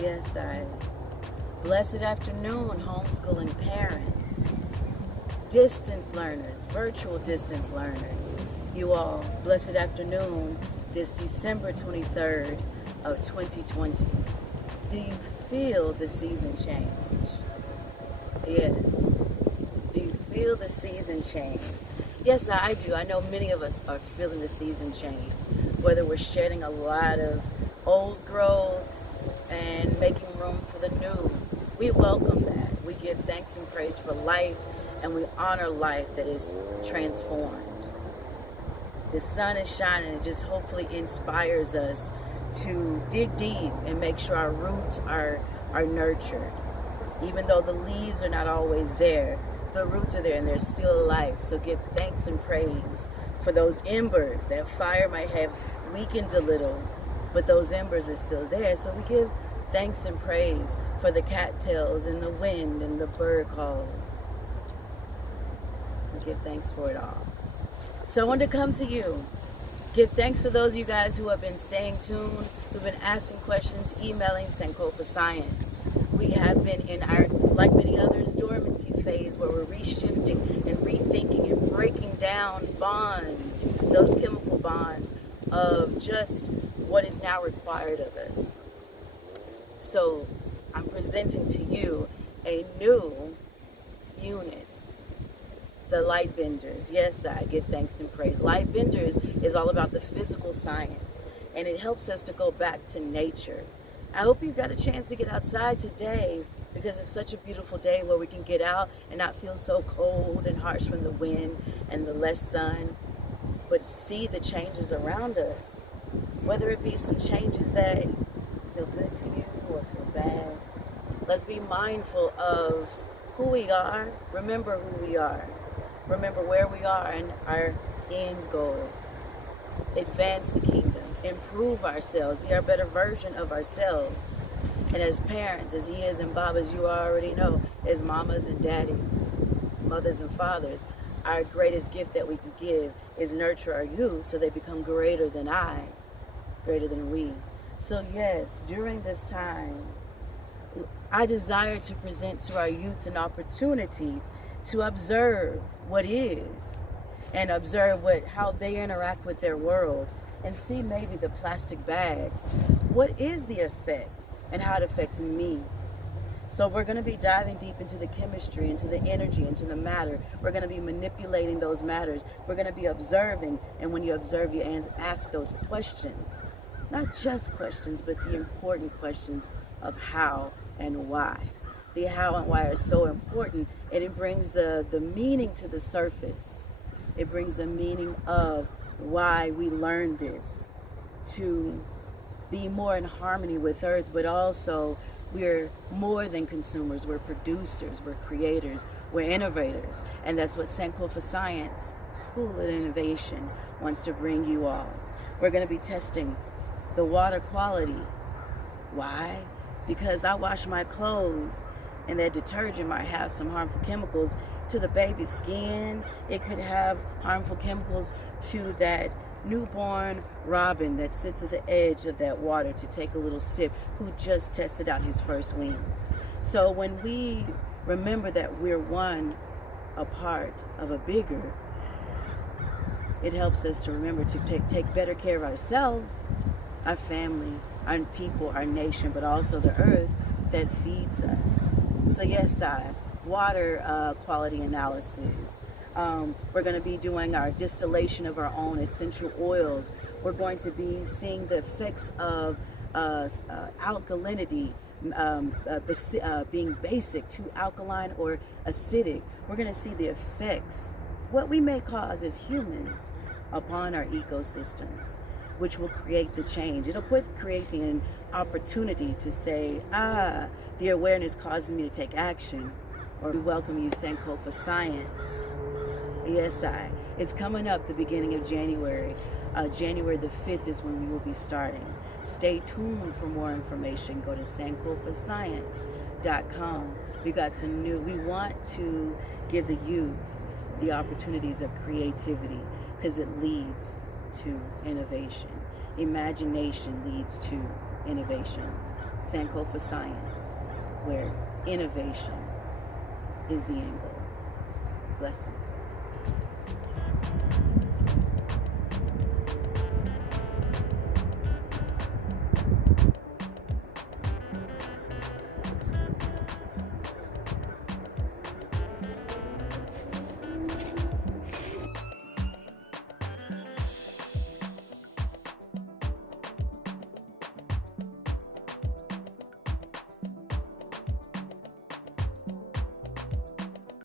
Yes, blessed afternoon, homeschooling parents, distance learners, virtual distance learners. You all, blessed afternoon, this December 23rd of 2020. Do you feel the season change? Yes. Do you feel the season change? Yes, I do. I know many of us are feeling the season change, whether we're shedding a lot of old growth and making room for the new. We welcome that. We give thanks and praise for life, and we honor life that is transformed. The sun is shining. It just hopefully inspires us to dig deep and make sure our roots are nurtured. Even though the leaves are not always there, the roots are there and there's still life. So give thanks and praise for those embers. That fire might have weakened a little, but those embers are still there. So we give thanks and praise for the cattails and the wind and the bird calls. We give thanks for it all. So I wanted to come to you. Give thanks for those of you guys who have been staying tuned, who've been asking questions, emailing Sankofa Science. We have been in our, like many others, dormancy phase where we're reshifting and rethinking and breaking down bonds, those chemical bonds of just what is now required of us. So I'm presenting to you a new unit, the light benders. Yes, I give thanks and praise. Light benders is all about the physical science, and it helps us to go back to nature. I hope you've got a chance to get outside today, because it's such a beautiful day where we can get out and not feel so cold and harsh from the wind and the less sun, but see the changes around us. Whether it be some changes that feel good to you or feel bad, let's be mindful of who we are. Remember who we are. Remember where we are and our end goal. Advance the kingdom. Improve ourselves. Be our better version of ourselves. And as parents, as Ias and Babas, you already know, as mamas and daddies, mothers and fathers, our greatest gift that we can give is nurture our youth so they become greater than I, greater than we. So yes, during this time, I desire to present to our youth an opportunity to observe what is and observe how they interact with their world, and see maybe the plastic bags. What is the effect and how it affects me? So we're going to be diving deep into the chemistry, into the energy, into the matter. We're going to be manipulating those matters. We're going to be observing, and when you observe, you ask those questions. Not just questions, but the important questions of how and why. The how and why are so important, and it brings the meaning to the surface. It brings the meaning of why we learned this, to be more in harmony with Earth, but also we're more than consumers. We're producers, we're creators, we're innovators, and that's what Sankofa Science School of Innovation wants to bring you all. We're going to be testing the water quality. Why? Because I wash my clothes and that detergent might have some harmful chemicals to the baby's skin. It could have harmful chemicals to that newborn robin that sits at the edge of that water to take a little sip, who just tested out his first wings. So when we remember that we're a part of a bigger, it helps us to remember to take better care of ourselves, our family, our people, our nation, but also the earth that feeds us. So yes, water quality analysis. We're going to be doing our distillation of our own essential oils. We're going to be seeing the effects of alkalinity, being basic to alkaline or acidic. We're going to see the effects, what we may cause as humans, upon our ecosystems, which will create the change. It'll create an opportunity to say, the awareness causes me to take action. Or we welcome you, Sankofa Science. Yes, it's coming up the beginning of January. January the 5th is when we will be starting. Stay tuned for more information. Go to sankofascience.com. We got some new, we want to give the youth the opportunities of creativity because it leads to innovation. Imagination leads to innovation. Sankofa Science, where innovation is the end goal. Blessings.